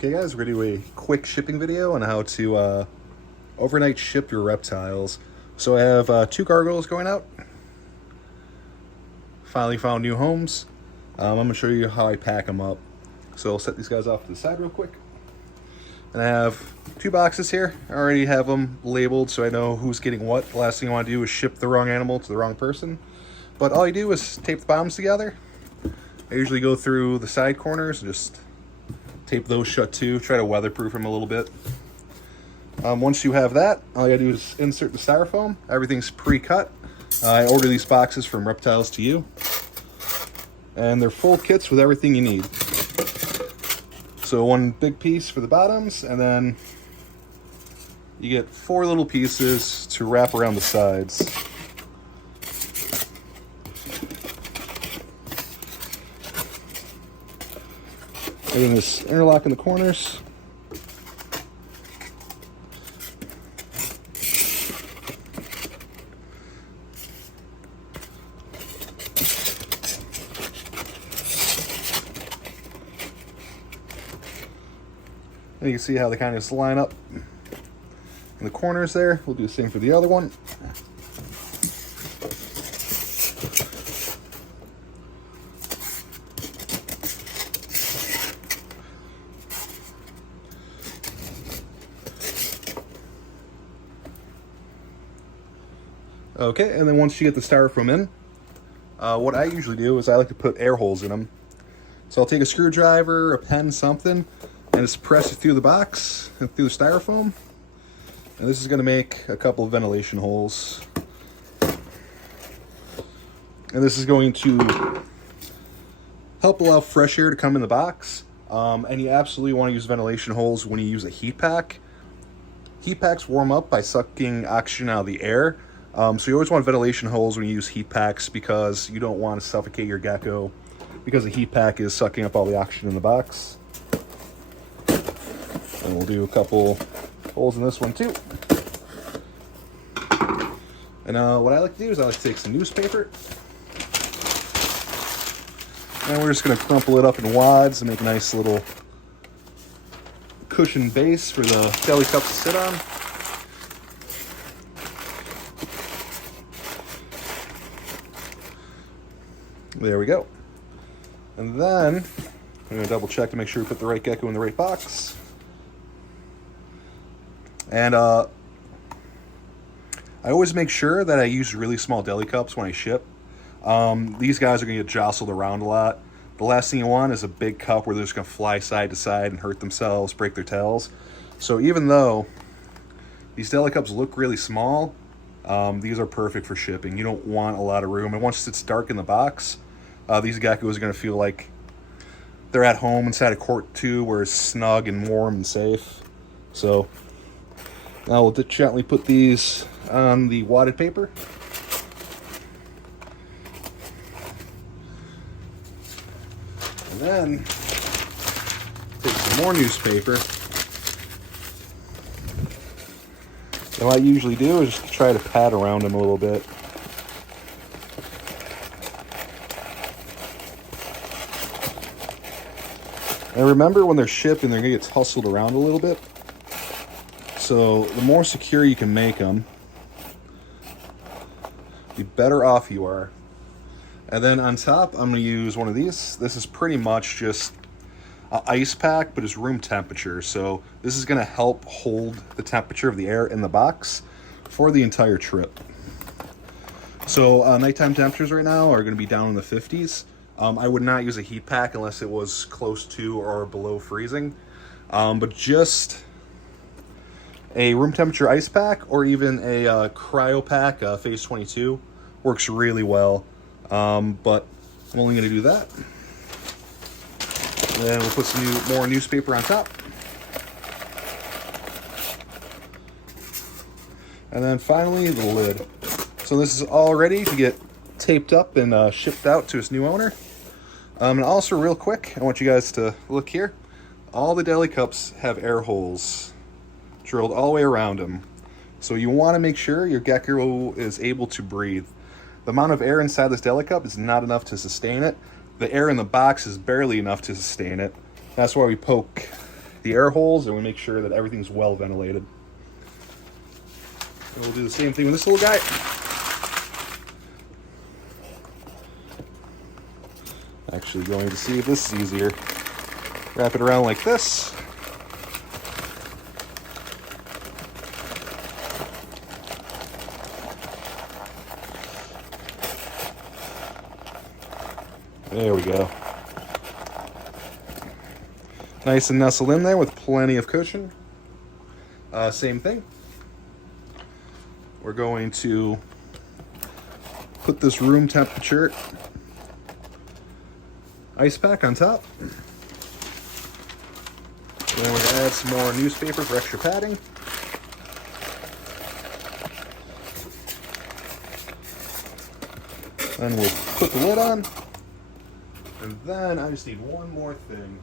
Okay guys, we're going to do a quick shipping video on how to overnight ship your reptiles. So I have 2 gargoyles going out. Finally found new homes. I'm going to show you how I pack them up. So I'll set these guys off to the side real quick. And I have 2 boxes here. I already have them labeled so I know who's getting what. The last thing I want to do is ship the wrong animal to the wrong person. But all you do is tape the bottoms together. I usually go through the side corners and just tape those shut too. Try to weatherproof them a little bit. Once you have that, all you gotta do is insert the styrofoam. Everything's pre-cut. I order these boxes from Reptiles to You. And they're full kits with everything you need. So 1 big piece for the bottoms, and then you get 4 little pieces to wrap around the sides. Everything is interlock in the corners. And you can see how they kind of just line up in the corners there. We'll do the same for the other one. Okay, and then once you get the styrofoam in, what I usually do is I like to put air holes in them. So I'll take a screwdriver, a pen, something, and just press it through the box and through the styrofoam. And this is going to make a couple of ventilation holes. And this is going to help allow fresh air to come in the box. And you absolutely want to use ventilation holes when you use a heat pack. Heat packs warm up by sucking oxygen out of the air. So you always want ventilation holes when you use heat packs because you don't want to suffocate your gecko because the heat pack is sucking up all the oxygen in the box. And we'll do a couple holes in this one too. And what I like to do is I like to take some newspaper. And we're just going to crumple it up in wads and make a nice little cushion base for the deli cups to sit on. There we go. And then I'm going to double check to make sure we put the right gecko in the right box. And I always make sure that I use really small deli cups when I ship. These guys are going to get jostled around a lot. The last thing you want is a big cup where they're just going to fly side to side and hurt themselves, break their tails. So even though these deli cups look really small, these are perfect for shipping. You don't want a lot of room. And once it's dark in the box, these geckos are going to feel like they're at home inside a court too, where it's snug and warm and safe. So now we'll gently put these on the wadded paper. And then take some more newspaper. And what I usually do is just try to pat around them a little bit. And remember, when they're shipping, they're going to get hustled around a little bit. So the more secure you can make them, the better off you are. And then on top, I'm going to use one of these. This is pretty much just an ice pack, but it's room temperature. So this is going to help hold the temperature of the air in the box for the entire trip. So nighttime temperatures right now are going to be down in the 50s. I would not use a heat pack unless it was close to or below freezing. But just a room temperature ice pack or even a cryo pack, phase 22, works really well. But I'm only going to do that. And then we'll put some more newspaper on top. And then finally, the lid. So this is all ready to get taped up and shipped out to its new owner. And also real quick, I want you guys to look here. All the deli cups have air holes drilled all the way around them. So you want to make sure your gecko is able to breathe. The amount of air inside this deli cup is not enough to sustain it. The air in the box is barely enough to sustain it. That's why we poke the air holes, and we make sure that everything's well ventilated. And we'll do the same thing with this little guy. Actually going to see if this is easier. Wrap it around like this. There we go. Nice and nestled in there with plenty of cushion. Same thing. We're going to put this room temperature ice pack on top. Then we're going to add some more newspaper for extra padding. Then we'll put the lid on. And then I just need one more thing.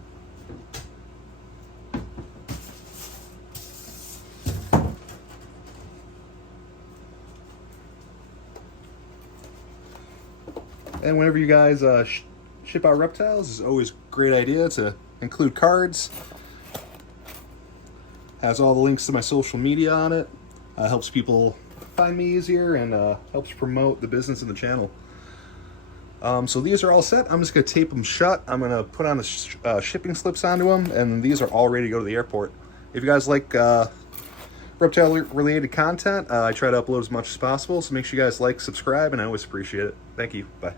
And whenever you guys ship out reptiles, it's always a great idea to include cards. Has all the links to my social media on it. Helps people find me easier and helps promote the business and the channel. So these are all set. I'm just going to tape them shut. I'm going to put on the shipping slips onto them, and these are all ready to go to the airport. If you guys like reptile-related content, I try to upload as much as possible, so make sure you guys like, subscribe, and I always appreciate it. Thank you. Bye.